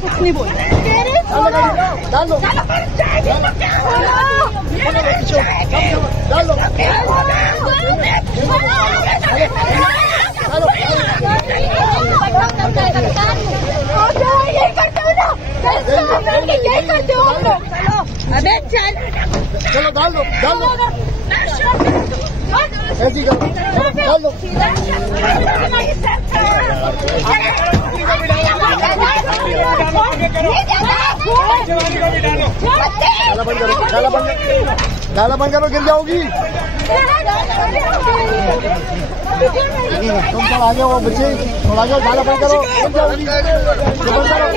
कुछ नहीं बोल चलो डाल दो ऐसी करो डाल दो डाला बंद करो गिर जाओगी तुम सब आ जाओ बच्चे थोड़ा जाओ डाला बंद करो गिर जाओगी बंद करो